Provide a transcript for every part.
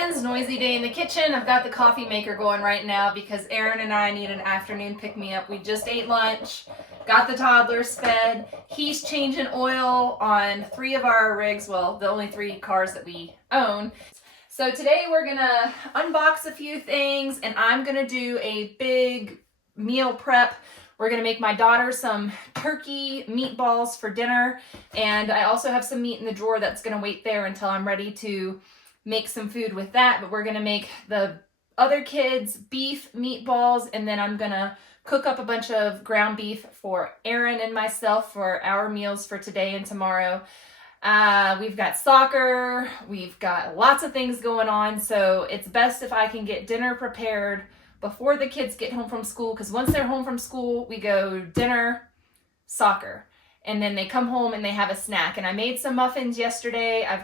friends, noisy day in the kitchen. I've got the coffee maker going right now because Aaron and I need an afternoon pick-me-up. We just ate lunch, got the toddlers fed. He's changing oil on 3 of our rigs, well, the only 3 cars that we own. So today we're gonna unbox a few things and I'm gonna do a big meal prep. We're gonna make my daughter some turkey meatballs for dinner, and I also have some meat in the drawer that's gonna wait there until I'm ready to make some food with that. But we're gonna make the other kids beef meatballs, and then I'm gonna cook up a bunch of ground beef for Aaron and myself for our meals for today and tomorrow. We've got soccer, we've got lots of things going on, so it's best if I can get dinner prepared before the kids get home from school, because once they're home from school, we go dinner, soccer, and then they come home and they have a snack. And I made some muffins yesterday. I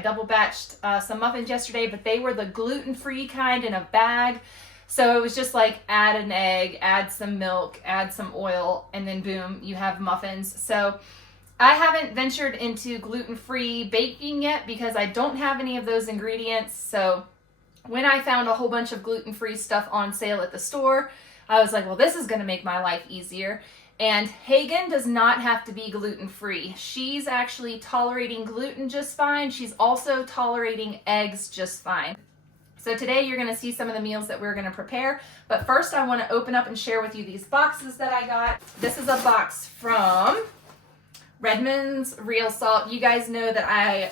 double batched some muffins yesterday, but they were the gluten-free kind in a bag. So it was just like add an egg, add some milk, add some oil, and then boom, you have muffins. So I haven't ventured into gluten-free baking yet because I don't have any of those ingredients. So when I found a whole bunch of gluten-free stuff on sale at the store, I was like, well, this is going to make my life easier. And Hagen does not have to be gluten-free. She's actually tolerating gluten just fine. She's also tolerating eggs just fine. So today you're going to see some of the meals that we're going to prepare. But first I want to open up and share with you these boxes that I got. This is a box from Redmond's Real Salt. You guys know that I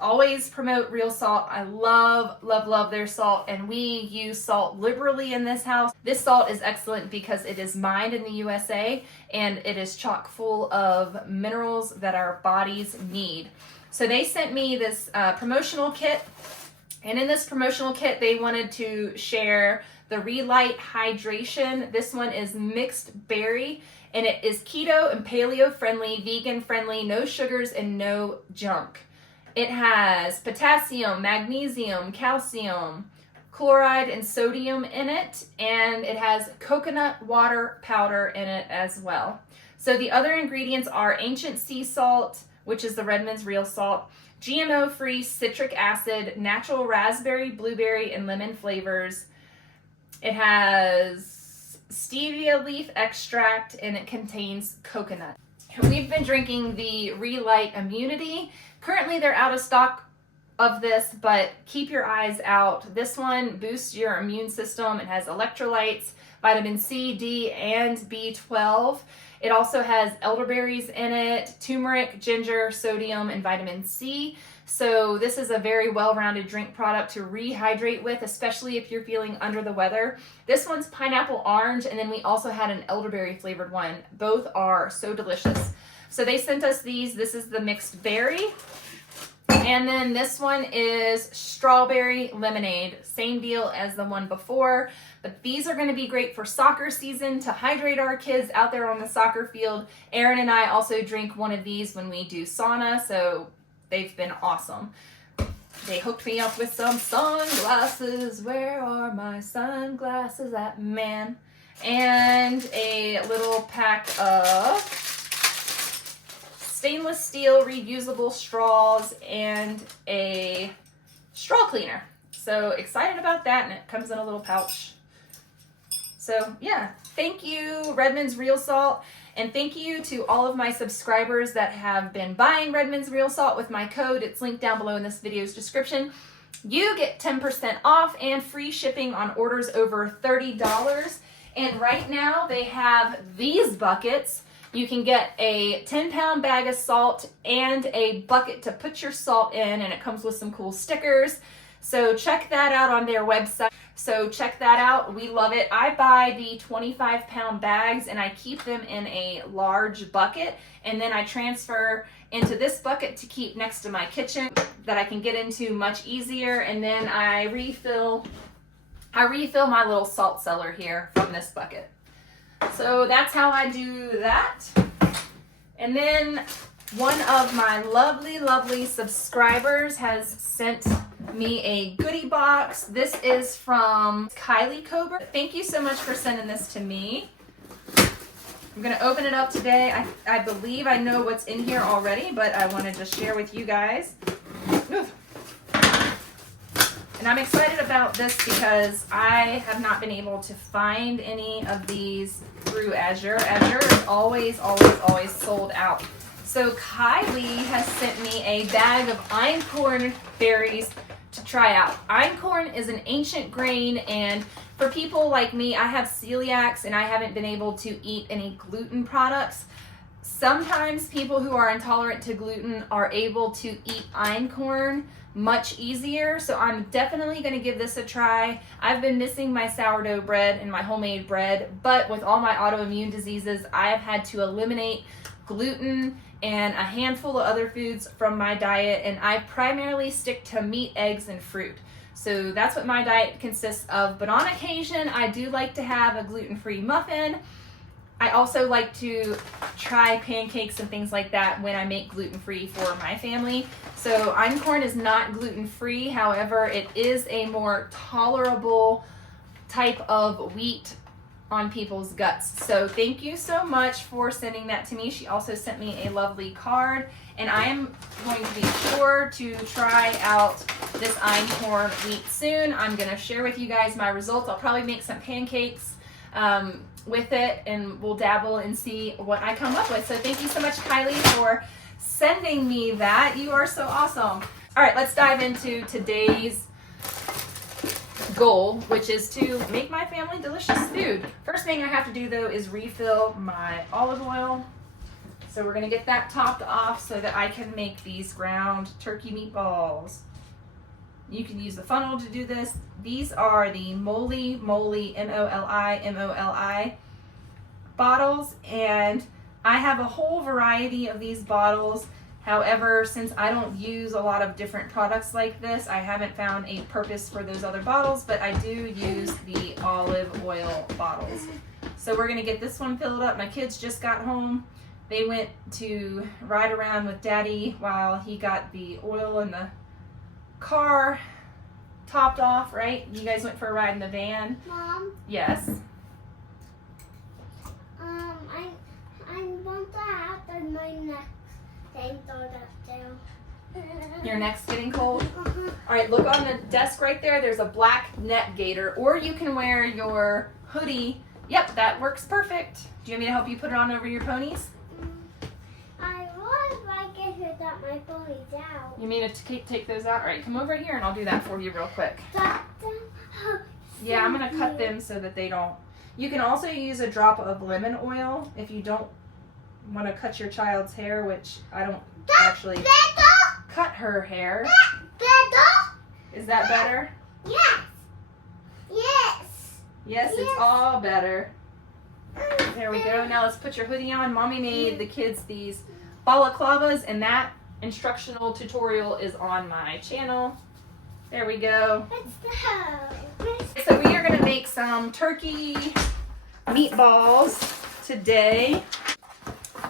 always promote Real Salt. I love their salt, and we use salt liberally in this house. This salt is excellent because it is mined in the USA and it is chock full of minerals that our bodies need. So they sent me this promotional kit, and in this promotional kit they wanted to share the Re-Lyte Hydration. This one is mixed berry, and it is keto and paleo friendly, vegan friendly, no sugars and no junk. It has potassium, magnesium, calcium, chloride, and sodium in it, and it has coconut water powder in it as well. So the other ingredients are ancient sea salt, which is the Redmond's Real Salt, GMO-free citric acid, natural raspberry, blueberry, and lemon flavors. It has stevia leaf extract, and it contains coconut. We've been drinking the Re-Lyte Immunity. Currently they're out of stock of this, but keep your eyes out. This one boosts your immune system. It has electrolytes, vitamin C, D, and B12. It also has elderberries in it, turmeric, ginger, sodium, and vitamin C. So this is a very well-rounded drink product to rehydrate with, especially if you're feeling under the weather. This one's pineapple orange, and then we also had an elderberry flavored one. Both are so delicious. So they sent us these. This is the mixed berry. And then this one is strawberry lemonade. Same deal as the one before. But these are going to be great for soccer season to hydrate our kids out there on the soccer field. Aaron and I also drink one of these when we do sauna. So they've been awesome. They hooked me up with some sunglasses. Where are my sunglasses at, man? And a little pack of stainless steel reusable straws and a straw cleaner. So excited about that, and it comes in a little pouch. So yeah, thank you Redmond's Real Salt, and thank you to all of my subscribers that have been buying Redmond's Real Salt with my code. It's linked down below in this video's description. You get 10% off and free shipping on orders over $30. And right now they have these buckets. You can get a 10-pound bag of salt and a bucket to put your salt in, and it comes with some cool stickers. So check that out on their website. So check that out. We love it. I buy the 25-pound bags and I keep them in a large bucket, and then I transfer into this bucket to keep next to my kitchen that I can get into much easier, and then I refill my little salt cellar here from this bucket. So that's how I do that. And then one of my lovely subscribers has sent me a goodie box. This is from Kylie Cobra. Thank you so much for sending this to me. I'm going to open it up today. I believe I know what's in here already, but I wanted to share with you guys. And I'm excited about this because I have not been able to find any of these through Azure. Azure is always sold out. So Kylie has sent me a bag of einkorn berries to try out. Einkorn is an ancient grain, and for people like me, I have celiacs and I haven't been able to eat any gluten products. Sometimes people who are intolerant to gluten are able to eat einkorn much easier, so I'm definitely going to give this a try. I've been missing my sourdough bread and my homemade bread, but with all my autoimmune diseases, I've had to eliminate gluten and a handful of other foods from my diet, and I primarily stick to meat, eggs, and fruit. So that's what my diet consists of, but on occasion, I do like to have a gluten-free muffin. I also like to try pancakes and things like that when I make gluten-free for my family. So einkorn is not gluten-free, however, it is a more tolerable type of wheat on people's guts. So thank you so much for sending that to me. She also sent me a lovely card, and I am going to be sure to try out this einkorn wheat soon. I'm going to share with you guys my results. I'll probably make some pancakes with it, and we'll dabble and see what I come up with. So thank you so much, Kylie, for sending me that. You are so awesome. All right, let's dive into today's goal, which is to make my family delicious food. First thing I have to do though is refill my olive oil. So we're gonna get that topped off so that I can make these ground turkey meatballs. You can use the funnel to do this. These are the Moli, M-O-L-I bottles, and I have a whole variety of these bottles. However, since I don't use a lot of different products like this, I haven't found a purpose for those other bottles, but I do use the olive oil bottles. So we're gonna get this one filled up. My kids just got home. They went to ride around with Daddy while he got the oil in the car topped off, right? You guys went for a ride in the van? Mom? Yes. I want to have my next thing down. Your neck's getting cold? All right, look on the desk right there. There's a black neck gaiter, or you can wear your hoodie. Yep, that works perfect. Do you want me to help you put it on over your ponies? I would like it without my ponies out. You mean to take those out? All right, come over here and I'll do that for you real quick. Yeah, I'm going to cut them so that they don't. You can also use a drop of lemon oil if you don't want to cut your child's hair, which I don't actually cut her hair. Is that better? Yes. Yes, it's all better. There we go. Now let's put your hoodie on. Mommy made the kids these balaclavas, and that instructional tutorial is on my channel. There we go. So we are going to make some turkey meatballs today,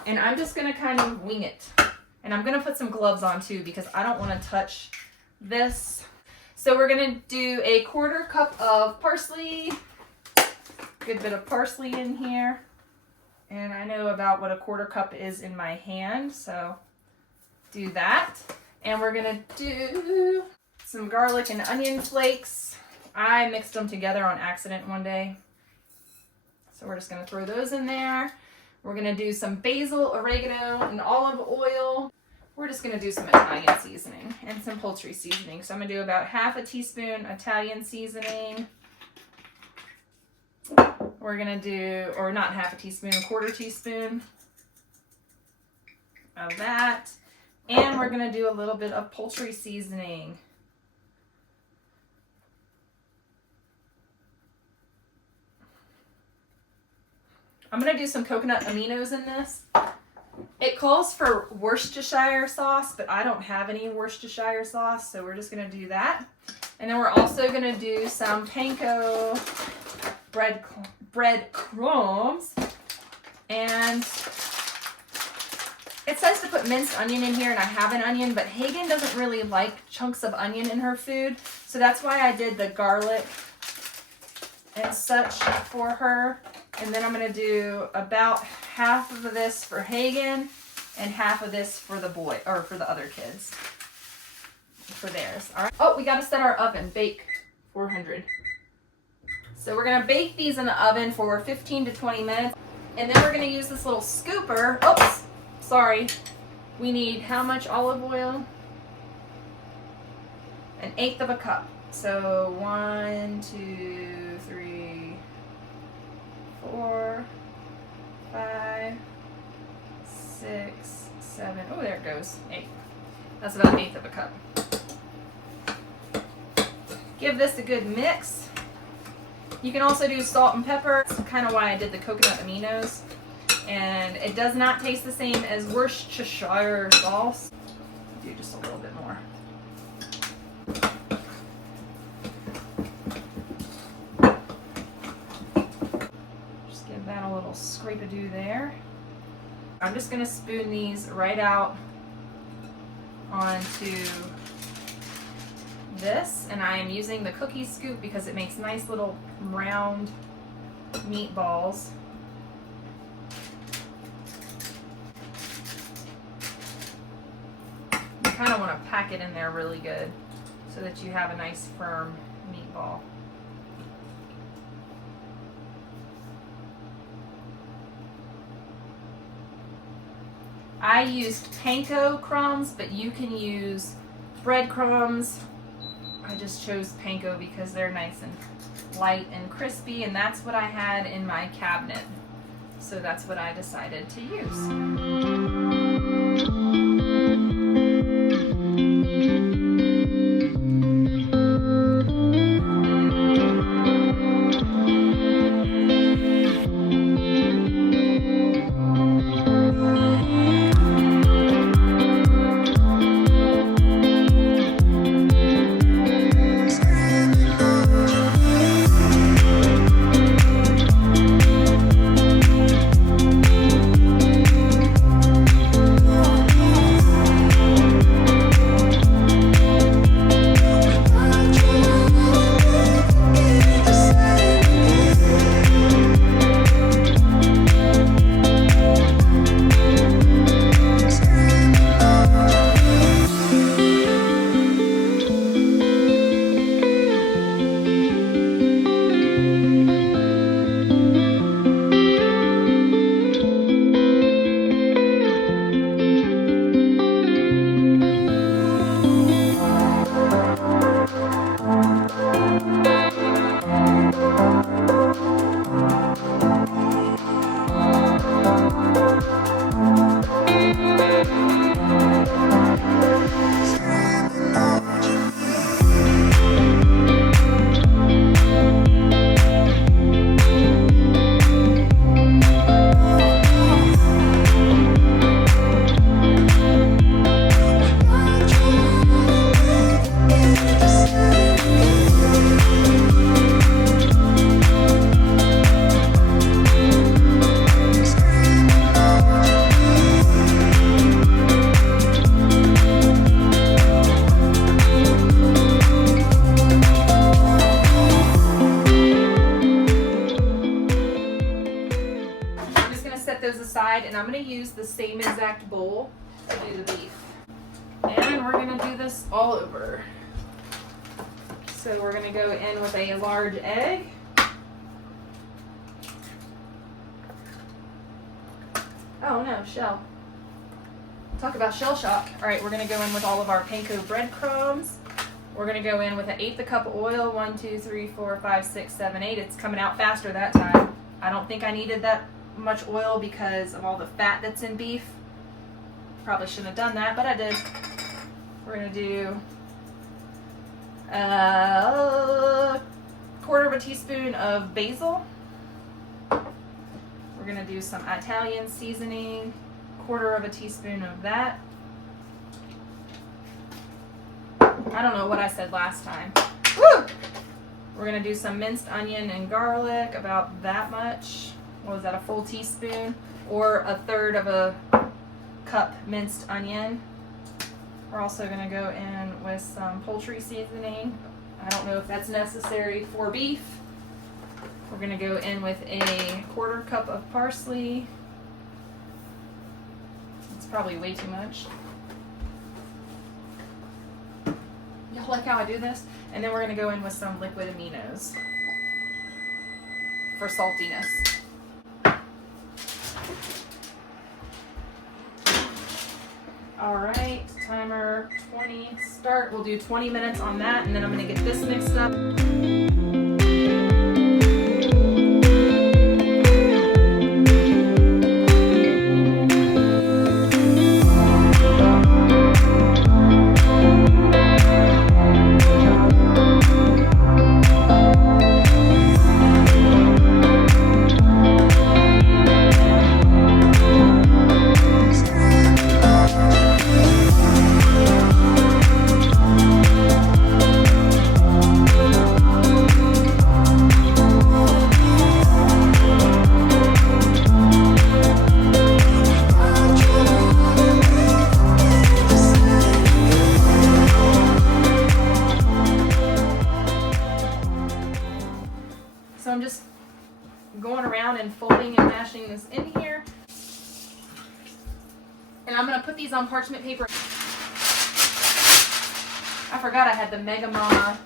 and I'm just going to kind of wing it. And I'm going to put some gloves on too because I don't want to touch this. So we're going to do a 1/4 cup of parsley. Good bit of parsley in here. And I know about what a 1/4 cup is in my hand, so do that. And we're going to do some garlic and onion flakes. I mixed them together on accident one day. So we're just going to throw those in there. We're going to do some basil, oregano, and olive oil. We're just going to do some Italian seasoning and some poultry seasoning. So I'm going to do about 1/2 teaspoon Italian seasoning. We're going to do, or not 1/2 teaspoon, 1/4 teaspoon of that. And we're going to do a little bit of poultry seasoning. I'm going to do some coconut aminos in this. It calls for Worcestershire sauce, but I don't have any Worcestershire sauce, so we're just going to do that. And then we're also going to do some panko bread crumbs. And it says to put minced onion in here, and I have an onion, but Hagen doesn't really like chunks of onion in her food, so that's why I did the garlic and such for her. And then I'm going to do about 1/2 of this for Hagen and 1/2 of this for the boy, or for the other kids. for theirs. All right. Oh, we got to set our oven. Bake 400. So we're going to bake these in the oven for 15 to 20 minutes. And then we're going to use this little scooper. Oops, sorry. We need how much olive oil? 1/8 of a cup. So 1, 2, 3, 4, 5, 6, 7. Oh, there it goes. 8. That's about 1/8 of a cup. Give this a good mix. You can also do salt and pepper. That's kind of why I did the coconut aminos. And it does not taste the same as Worcestershire sauce. Do just a little bit more. Just give that a little scrape-a-doo there. I'm just going to spoon these right out onto this, and I am using the cookie scoop because it makes nice little round meatballs. You kind of want to pack it in there really good so that you have a nice firm meatball. I used panko crumbs, but you can use breadcrumbs. I just chose panko because they're nice and light and crispy, and that's what I had in my cabinet. So that's what I decided to use. And I'm going to use the same exact bowl to do the beef. And we're going to do this all over. So we're going to go in with a large egg. Oh no, shell. Talk about shell shock. Alright, we're going to go in with all of our panko breadcrumbs. We're going to go in with 1/8 a cup of oil. 1, 2, 3, 4, 5, 6, 7, 8. It's coming out faster that time. I don't think I needed that much oil because of all the fat that's in beef. Probably shouldn't have done that, but I did. We're going to do a 1/4 teaspoon of basil. We're going to do some Italian seasoning, 1/4 teaspoon of that. I don't know what I said last time. Woo! We're going to do some minced onion and garlic, about that much. What was that, a full teaspoon? Or 1/3 of a cup minced onion. We're also going to go in with some poultry seasoning. I don't know if that's necessary for beef. We're going to go in with a 1/4 cup of parsley. It's probably way too much. Y'all like how I do this? And then we're gonna go in with some liquid aminos for saltiness. All right, timer 20, start. We'll do 20 minutes on that, and then I'm gonna get this mixed up. So I'm just going around and folding and mashing this in here. And I'm going to put these on parchment paper. I forgot I had the Mega Mama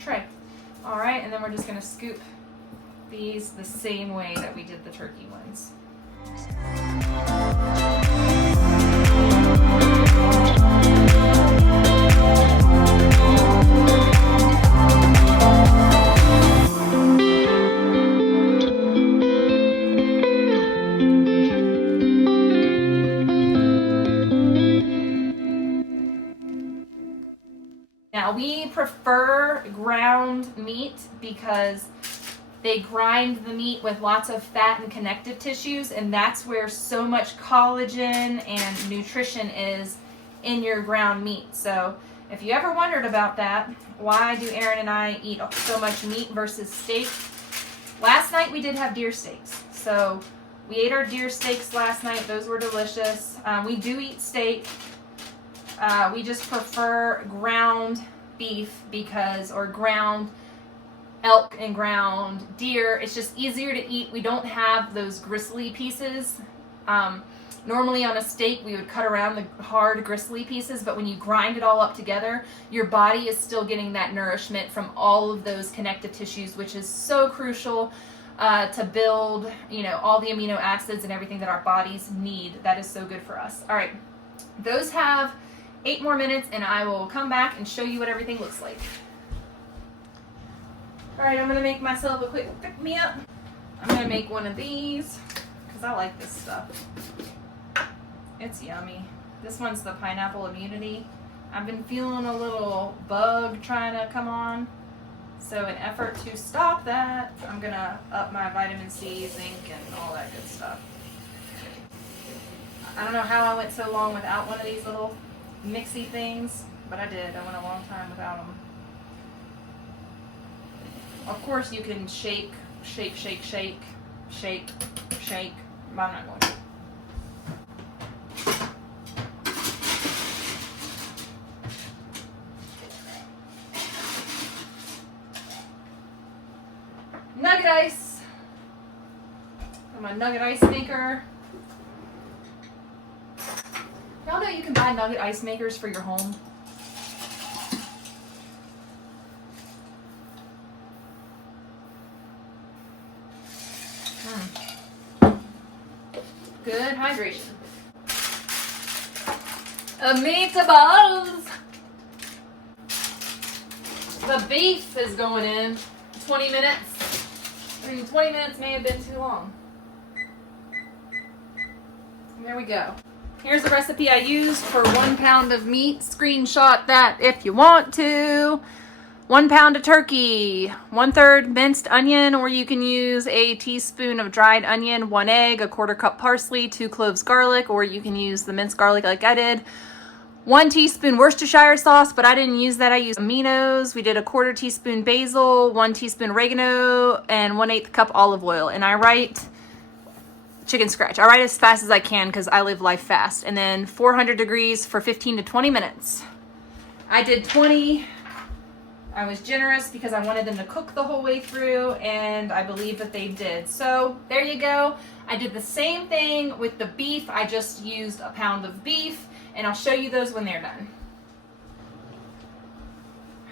tray. All right, and then we're just going to scoop these the same way that we did the turkey ones. Now we prefer ground meat because they grind the meat with lots of fat and connective tissues, and that's where so much collagen and nutrition is in your ground meat. So if you ever wondered about that, why do Aaron and I eat so much meat versus steak? Last night we did have deer steaks. So we ate our deer steaks last night. Those were delicious. We do eat steak. We just prefer ground beef or ground elk and ground deer. It's just easier to eat. We don't have those gristly pieces. Normally on a steak we would cut around the hard gristly pieces, but when you grind it all up together, your body is still getting that nourishment from all of those connective tissues, which is so crucial to build, all the amino acids and everything that our bodies need. That is so good for us. All right, those have 8 more minutes, and I will come back and show you what everything looks like. All right, I'm gonna make myself a quick pick-me-up. I'm gonna make one of these because I like this stuff. It's yummy. This one's the pineapple immunity. I've been feeling a little bug trying to come on. So in effort to stop that, I'm gonna up my vitamin C, zinc, and all that good stuff. I don't know how I went so long without one of these little mixy things, but I did. I went a long time without them. Of course you can shake, but I'm not going to. Nugget ice. Got my nugget ice maker. Y'all know you can buy nugget ice makers for your home. Good hydration. Meatballs. The beef is going in 20 minutes. 20 minutes may have been too long. There we go. Here's the recipe I used for 1 pound of meat. Screenshot that if you want to. 1 pound of turkey, 1/3 minced onion, or you can use a teaspoon of dried onion, 1 egg, 1/4 cup parsley, 2 cloves garlic, or you can use the minced garlic like I did. 1 teaspoon Worcestershire sauce, but I didn't use that. I used aminos. We did 1/4 teaspoon basil, 1 teaspoon oregano, and 1/8 cup olive oil. And I write chicken scratch. I write as fast as I can because I live life fast. And then 400 degrees for 15 to 20 minutes. I did 20. I was generous because I wanted them to cook the whole way through, and I believe that they did. So there you go. I did the same thing with the beef. I just used 1 pound of beef, and I'll show you those when they're done.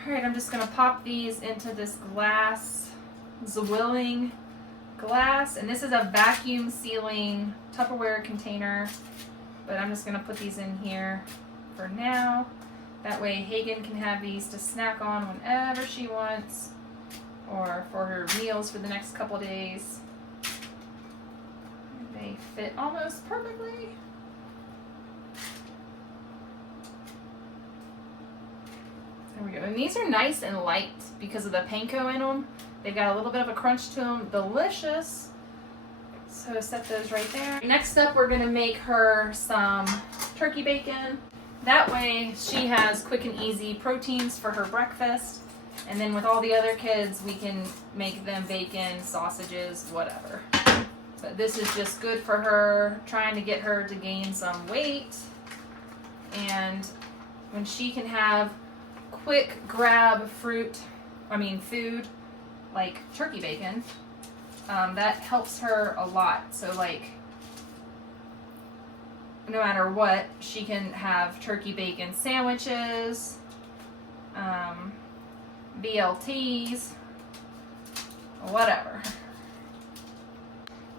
All right, I'm just gonna pop these into this glass, Zwilling glass, and this is a vacuum sealing Tupperware container, but I'm just gonna put these in here for now. That way Hagen can have these to snack on whenever she wants, or for her meals for the next couple days. They fit almost perfectly. There we go. And these are nice and light because of the panko in them. They've got a little bit of a crunch to them. Delicious. So set those right there. Next up, we're gonna make her some turkey bacon. That way she has quick and easy proteins for her breakfast. And then with all the other kids, we can make them bacon, sausages, whatever. But this is just good for her, trying to get her to gain some weight. And when she can have quick grab food, like turkey bacon, that helps her a lot. So like, no matter what, she can have turkey bacon sandwiches, BLTs, whatever.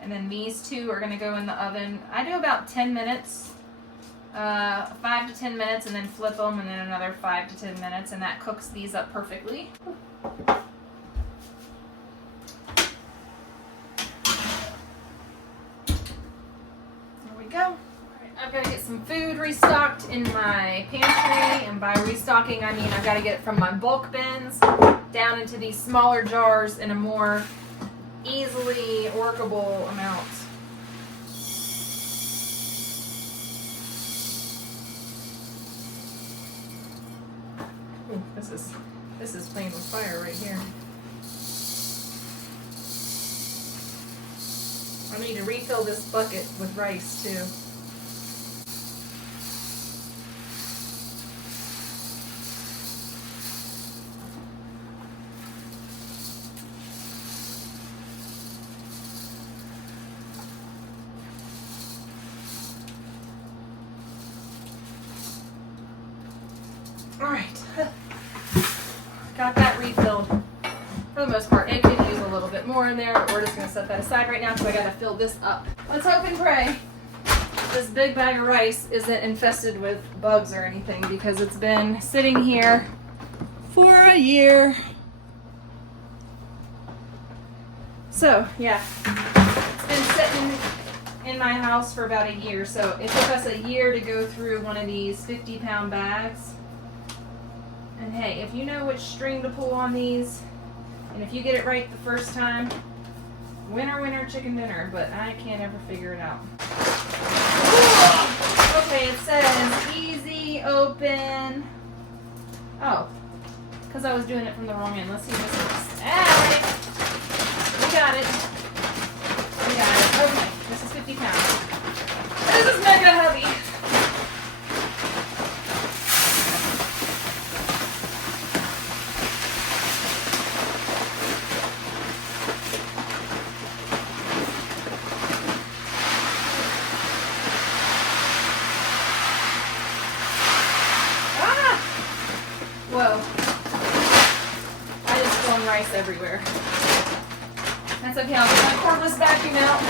And then these two are gonna go in the oven. I do about 10 minutes, 5 to 10 minutes, and then flip them, and then another 5 to 10 minutes, and that cooks these up perfectly. There we go. All right, I've got to get some food restocked in my pantry, and by restocking I mean I've got to get it from my bulk bins down into these smaller jars in a more easily workable amount. Ooh, this is playing with fire right here. I need to refill this bucket with rice too. All right, got that refilled. For the most part, it could use a little bit more in there, but we're just gonna set that aside right now because I gotta fill this up. Let's hope and pray this big bag of rice isn't infested with bugs or anything, because it's been sitting here for a year. So yeah, it's been sitting in my house for about a year, so it took us a year to go through one of these 50-pound bags. And hey, if you know which string to pull on these, and if you get it right the first time, winner, winner, chicken dinner, but I can't ever figure it out. Okay, it says easy open. Oh, because I was doing it from the wrong end. Let's see if this works. Alright, we got it. We got it. Okay, this is 50 pounds. This is mega heavy. Whoa. I just thrown rice everywhere. That's okay, I'll get my cordless vacuum out.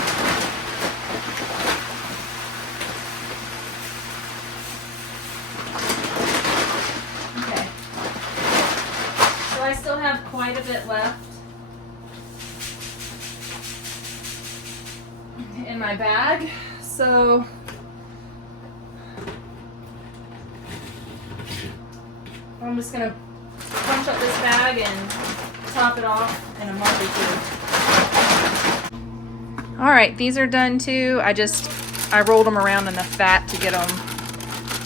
Okay. So I still have quite a bit left in my bag. So I'm just gonna punch up this bag and top it off in a month or two. All right, these are done too. I rolled them around in the fat to get them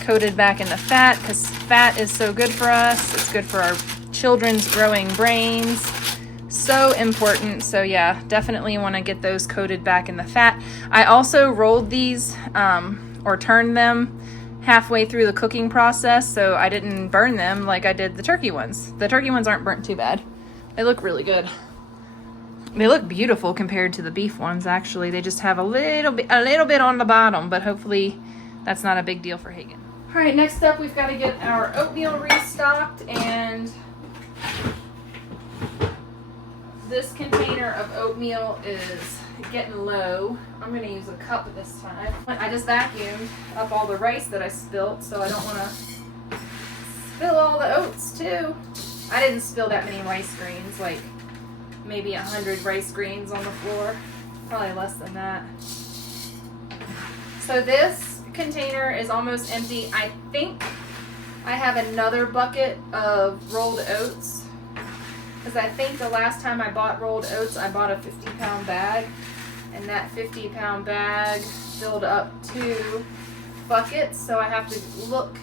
coated back in the fat, because fat is so good for us. It's good for our children's growing brains. So important. So yeah, definitely want to get those coated back in the fat. I also rolled these or turned them halfway through the cooking process, so I didn't burn them like I did the turkey ones. The turkey ones aren't burnt too bad. They look really good. They look beautiful compared to the beef ones, actually. They just have a little bit on the bottom, but hopefully that's not a big deal for Hagen. All right, next up we've got to get our oatmeal restocked, and this container of oatmeal is getting low. I'm going to use a cup this time. I just vacuumed up all the rice that I spilt, so I don't want to spill all the oats too. I didn't spill that many rice grains, like maybe 100 rice grains on the floor. Probably less than that. So this container is almost empty. I think I have another bucket of rolled oats, because I think the last time I bought rolled oats, I bought a 50-pound bag, and that 50-pound bag filled up 2 buckets, so I have to look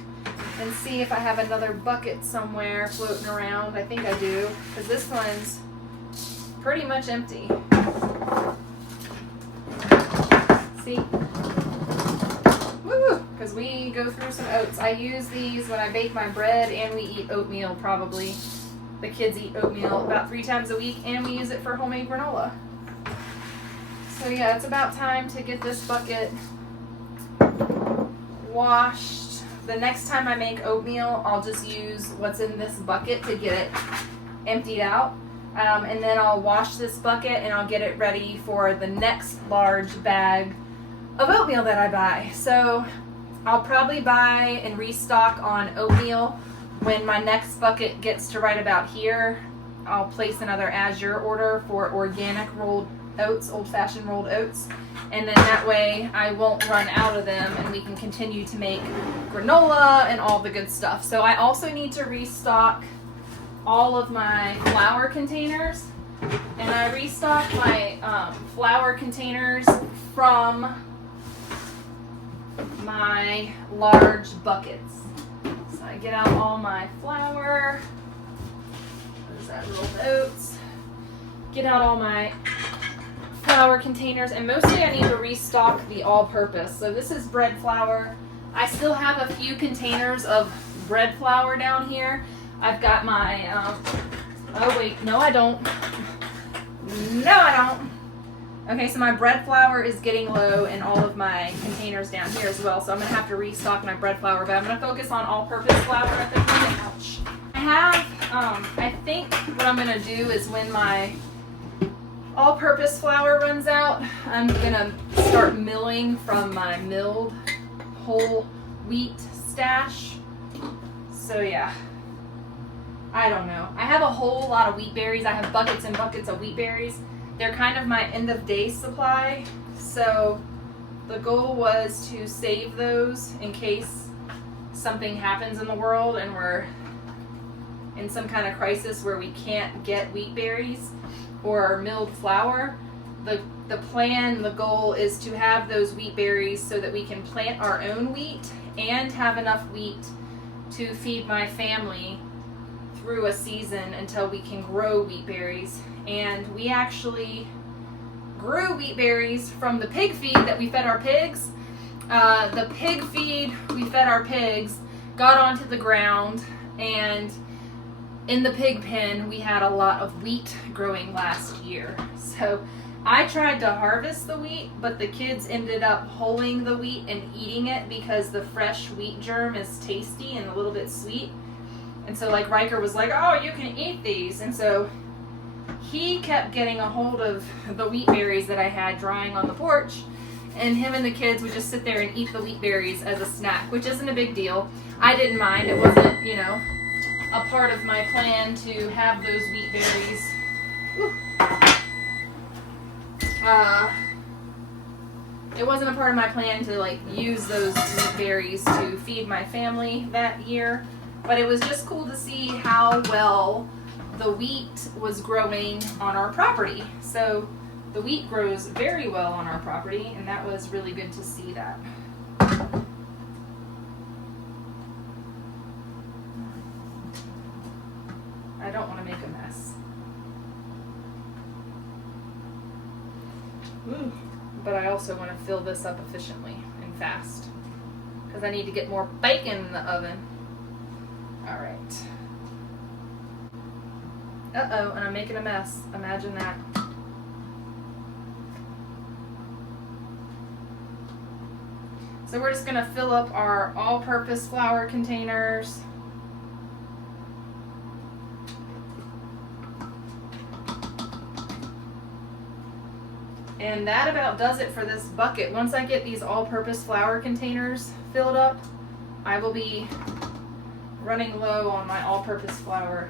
and see if I have another bucket somewhere floating around. I think I do, because this one's pretty much empty. See? Woo! Because we go through some oats. I use these when I bake my bread, and we eat oatmeal probably. The kids eat oatmeal about 3 times a week, and we use it for homemade granola. So yeah, it's about time to get this bucket washed. The next time I make oatmeal, I'll just use what's in this bucket to get it emptied out. And then I'll wash this bucket, and I'll get it ready for the next large bag of oatmeal that I buy. So I'll probably buy and restock on oatmeal when my next bucket gets to right about here. I'll place another Azure order for organic rolled oats, old-fashioned rolled oats, and then that way I won't run out of them, and we can continue to make granola and all the good stuff. So I also need to restock all of my flour containers, and I restock my flour containers from my large buckets. So I get out all my flour, what is that, rolled oats, get out all my flour containers, and mostly I need to restock the all-purpose. So this is bread flour. I still have a few containers of bread flour down here. I've got my, oh wait, no I don't. No I don't. Okay, so my bread flour is getting low in all of my containers down here as well, so I'm going to have to restock my bread flour, but I'm going to focus on all-purpose flour at the moment. Ouch. I have, I think what I'm going to do is when my all-purpose flour runs out, I'm going to start milling from my milled whole wheat stash. So yeah, I don't know. I have a whole lot of wheat berries. I have buckets and buckets of wheat berries. They're kind of my end of day supply, so the goal was to save those in case something happens in the world and we're in some kind of crisis where we can't get wheat berries or milled flour. The plan, the goal is to have those wheat berries so that we can plant our own wheat and have enough wheat to feed my family through a season until we can grow wheat berries. And we actually grew wheat berries from the pig feed that we fed our pigs. The pig feed we fed our pigs got onto the ground, and in the pig pen we had a lot of wheat growing last year. So I tried to harvest the wheat, but the kids ended up hulling the wheat and eating it because the fresh wheat germ is tasty and a little bit sweet. And so like Riker was like, oh, you can eat these. And so he kept getting a hold of the wheat berries that I had drying on the porch, and him and the kids would just sit there and eat the wheat berries as a snack, which isn't a big deal. I didn't mind. It wasn't, you know, a part of my plan to have those wheat berries. It wasn't a part of my plan to like use those wheat berries to feed my family that year, but it was just cool to see how well the wheat was growing on our property. So the wheat grows very well on our property, and that was really good to see that. I don't want to make a mess. But I also want to fill this up efficiently and fast, because I need to get more bacon in the oven. Alright. Uh-oh, and I'm making a mess. Imagine that. So we're just gonna fill up our all-purpose flour containers. And that about does it for this bucket. Once I get these all-purpose flour containers filled up, I will be running low on my all-purpose flour.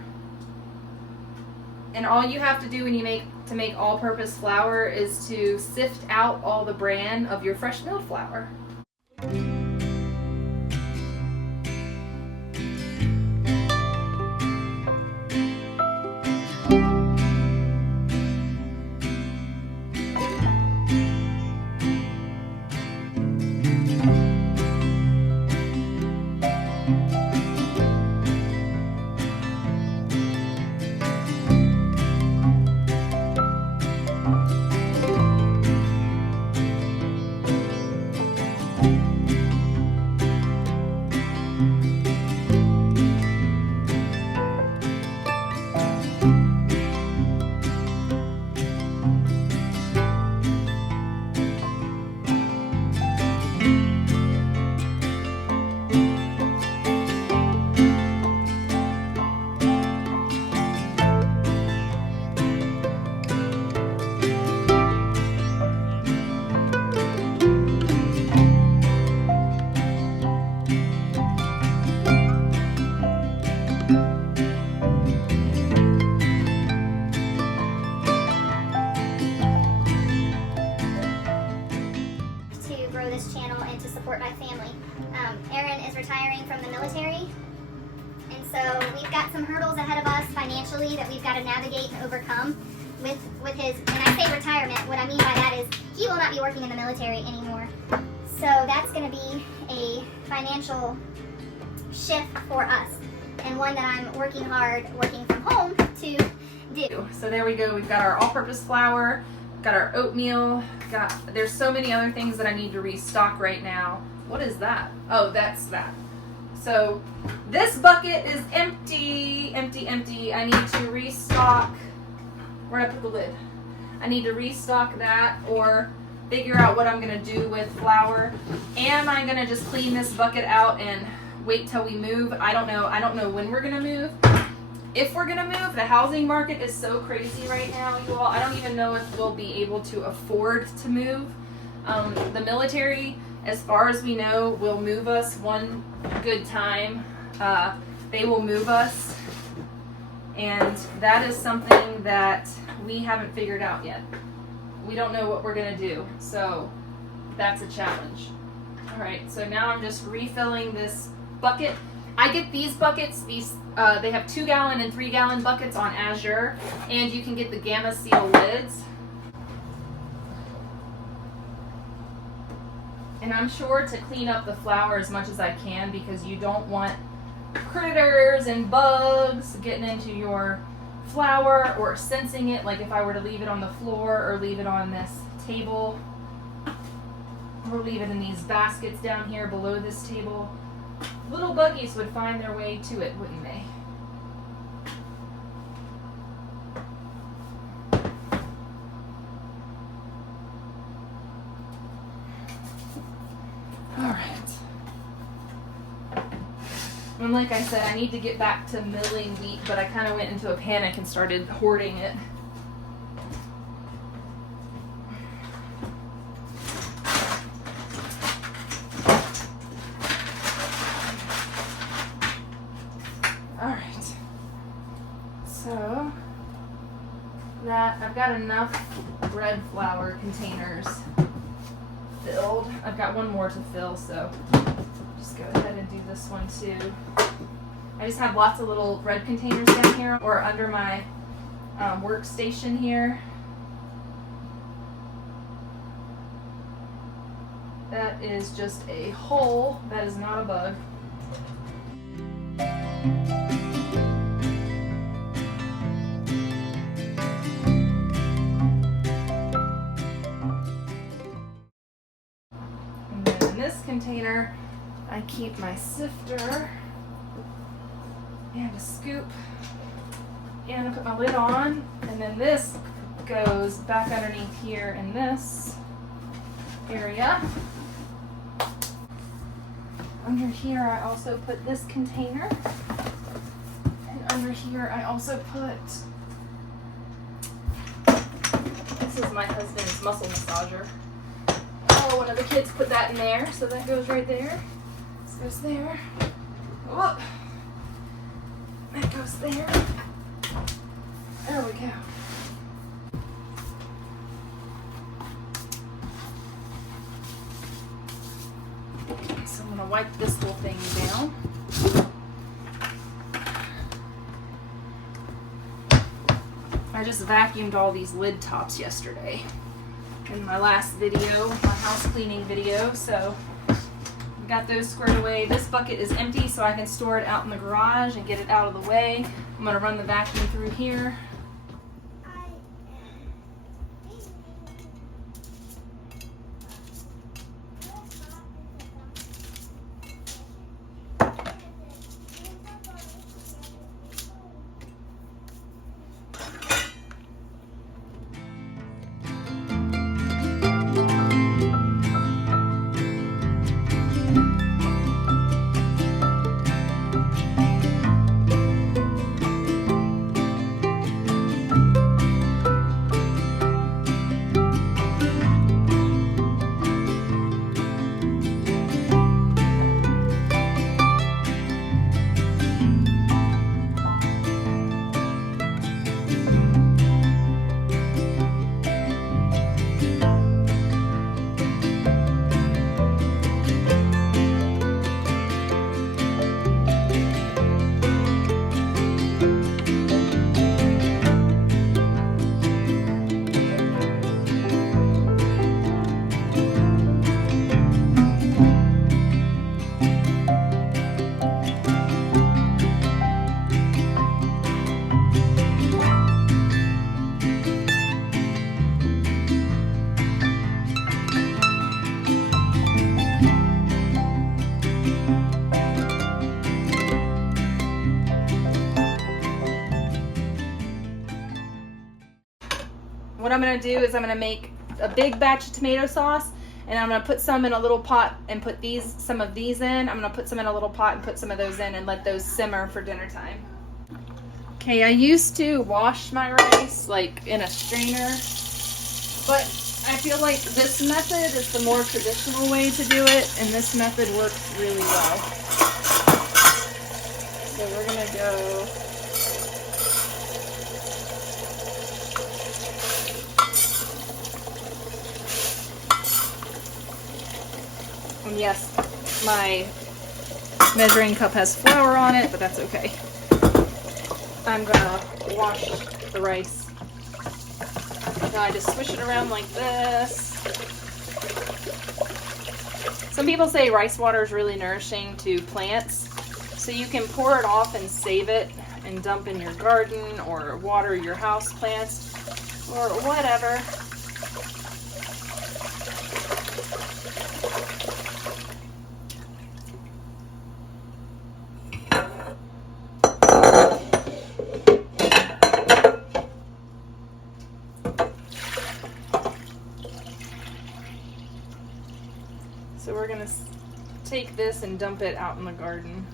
And all you have to do when you make all-purpose flour is to sift out all the bran of your fresh milled flour. My family. Aaron is retiring from the military, and so we've got some hurdles ahead of us financially that we've got to navigate and overcome with his, and I say retirement, what I mean by that is he will not be working in the military anymore. So that's going to be a financial shift for us, and one that I'm working hard, working from home to do. So there we go, we've got our all-purpose flour, got our oatmeal, there's so many other things that I need to restock right now. What is that? Oh, that's that. So this bucket is empty. I need to restock. Where'd I put the lid? I need to restock that or figure out what I'm gonna do with flour. Am I gonna just clean this bucket out and wait till we move? I don't know. I don't know when we're gonna move. If we're gonna move, the housing market is so crazy right now, you all. I don't even know if we'll be able to afford to move. The military, as far as we know, will move us one good time. They will move us, and that is something that we haven't figured out yet. We don't know what we're gonna do, so that's a challenge. All right, so now I'm just refilling this bucket. I get these buckets, they have 2-gallon and 3-gallon buckets on Azure, and you can get the Gamma Seal lids. And I'm sure to clean up the flour as much as I can because you don't want critters and bugs getting into your flour or sensing it, like if I were to leave it on the floor or leave it on this table or leave it in these baskets down here below this table. Little buggies would find their way to it, wouldn't they? All right. And like I said, I need to get back to milling wheat, but I kind of went into a panic and started hoarding it. So that I've got enough bread flour containers filled. I've got one more to fill, so just go ahead and do this one too. I just have lots of little bread containers down here or under my workstation here. That is just a hole. That is not a bug. Container, I keep my sifter and a scoop, and I put my lid on, and then this goes back underneath here in this area. under here I also put this container. And under here I also put, this is my husband's muscle massager. Oh, one of the kids put that in there, so that goes right there. This goes there. Whoop. That goes there. There we go. So I'm gonna wipe this whole thing down. I just vacuumed all these lid tops yesterday in my last video, my house cleaning video, so got those squared away. This bucket is empty, so I can store it out in the garage and get it out of the way. I'm gonna run the vacuum through here. What I'm going to do is I'm going to make a big batch of tomato sauce, and I'm going to put some in a little pot and put some of these in. I'm going to put some in a little pot and put some of those in and let those simmer for dinner time. Okay, I used to wash my rice like in a strainer, but I feel like this method is the more traditional way to do it, and this method works really well. So we're going to go and yes, my measuring cup has flour on it, but that's okay. I'm gonna wash the rice. Now I just swish it around like this. Some people say rice water is really nourishing to plants, so you can pour it off and save it and dump in your garden or water your house plants or whatever. So we're going to take this and dump it out in the garden.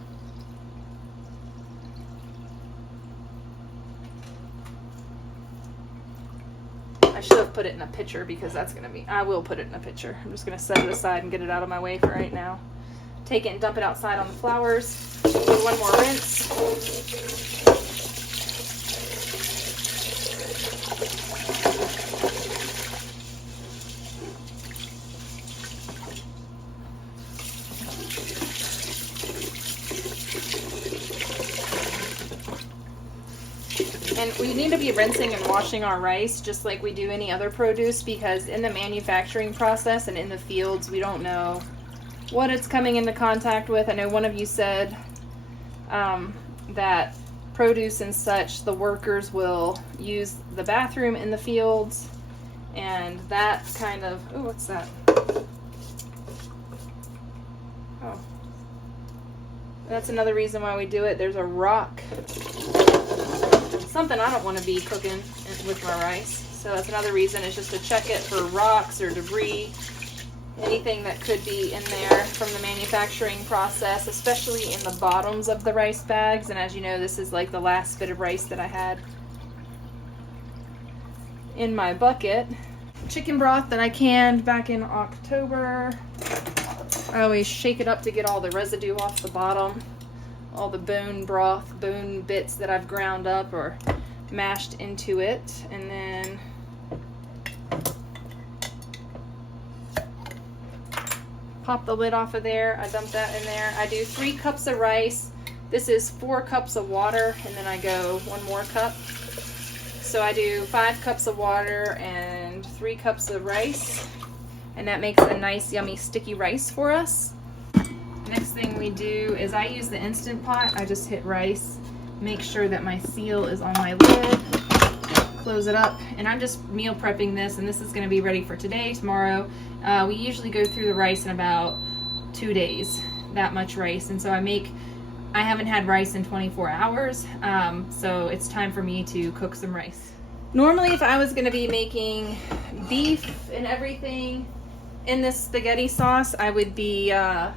I should have put it in a pitcher because that's going to be, I will put it in a pitcher. I'm just going to set it aside and get it out of my way for right now. Take it and dump it outside on the flowers. Do one more rinse. And we need to be rinsing and washing our rice just like we do any other produce, because in the manufacturing process and in the fields, we don't know what it's coming into contact with. I know one of you said that produce and such, the workers will use the bathroom in the fields, and that kind of, oh, what's that? Oh, that's another reason why we do it. There's a rock, something I don't want to be cooking with my rice. So that's another reason, is just to check it for rocks or debris anything that could be in there from the manufacturing process, especially in the bottoms of the rice bags. And as you know, this is like the last bit of rice that I had in my bucket. Chicken broth that I canned back in October. I always shake it up to get all the residue off the bottom, all the bone broth, bone bits that I've ground up or mashed into it. And then pop the lid off of there. I dump that in there. I do 3 cups of rice. This is 4 cups of water, and then I go 1 more cup. So I do 5 cups of water and 3 cups of rice, and that makes a nice yummy sticky rice for us. Next thing we do is I use the Instant Pot. I just hit rice, make sure that my seal is on my lid, close it up, and I'm just meal prepping this, and this is going to be ready for today, tomorrow. We usually go through the rice in about 2 days, that much rice, and so I haven't had rice in 24 hours, so it's time for me to cook some rice. Normally, if I was going to be making beef and everything in this spaghetti sauce, I would be I'd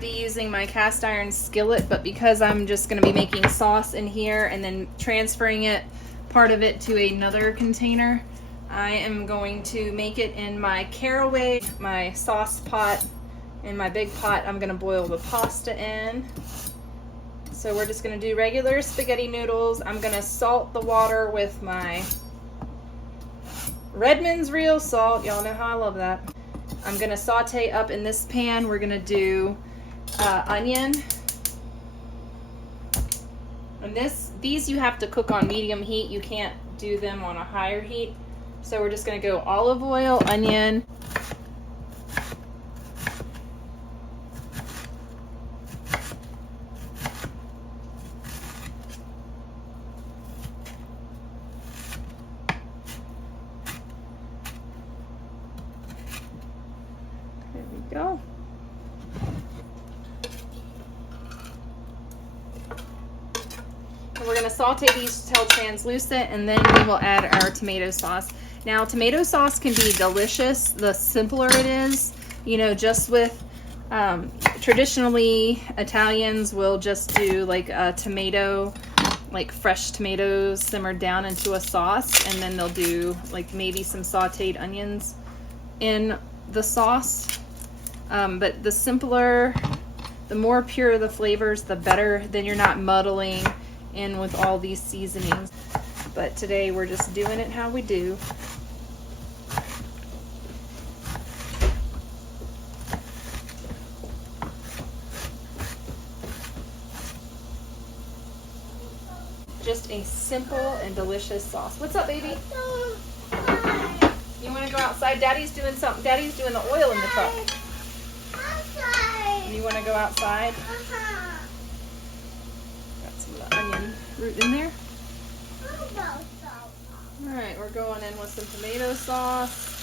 be using my cast iron skillet, but because I'm just going to be making sauce in here and then transferring it, part of it, to another container, I am going to make it in my caraway, my sauce pot. In my big pot, I'm going to boil the pasta in. So we're just going to do regular spaghetti noodles. I'm going to salt the water with my Redmond's real salt. Y'all know how I love that. I'm going to saute up in this pan. We're going to do onion. And these you have to cook on medium heat. You can't do them on a higher heat. So we're just going to go olive oil, onion. There we go. And we're going to saute these till translucent, and then we will add our tomato sauce. Now, tomato sauce can be delicious the simpler it is. You know, just with, traditionally, Italians will just do like a tomato, like fresh tomatoes simmered down into a sauce, and then they'll do like maybe some sauteed onions in the sauce. But the simpler, the more pure the flavors, the better. Then you're not muddling in with all these seasonings. But today we're just doing it how we do. Just a simple and delicious sauce. What's up, baby? You want to go outside? Daddy's doing something. Daddy's doing the oil in the truck. You want to go outside? Got some of the onion root in there. Alright, we're going in with some tomato sauce.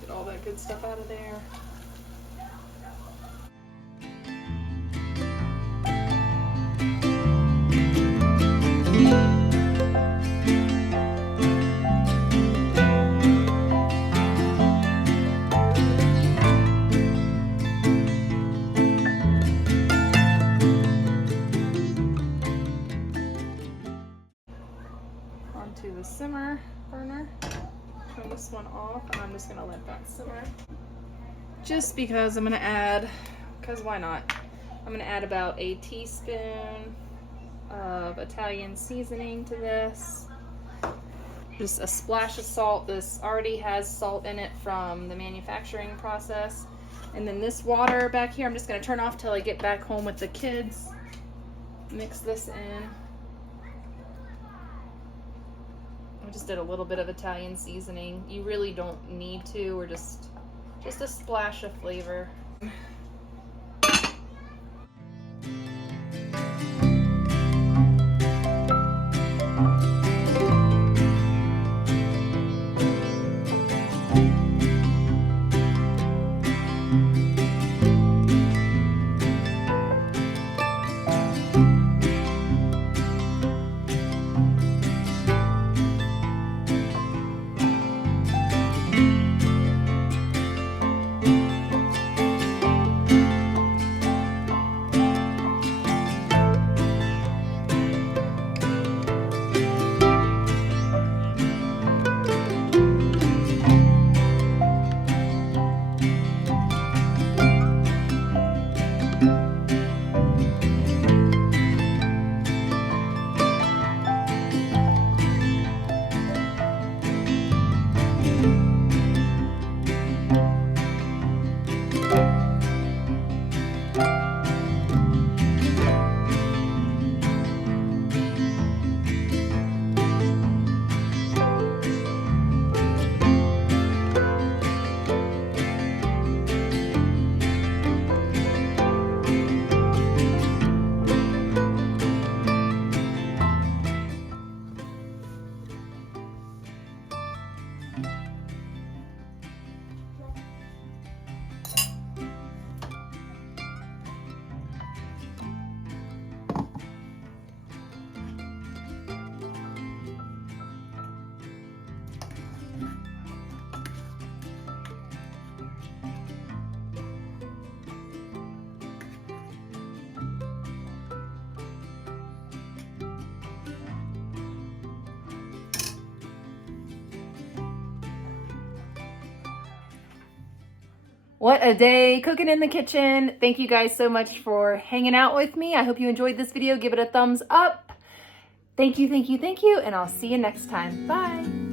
Get all that good stuff out of there. Onto the simmer burner. Turn this one off, and I'm just going to let that simmer. Just because I'm going to add, because why not? I'm going to add about a teaspoon of Italian seasoning to this. Just a splash of salt. This already has salt in it from the manufacturing process. And then this water back here, I'm just going to turn off till I get back home with the kids. Mix this in. I just did a little bit of Italian seasoning. You really don't need to, or just a splash of flavor. What a day cooking in the kitchen. Thank you guys so much for hanging out with me. I hope you enjoyed this video. Give it a thumbs up. Thank you, and I'll see you next time. Bye.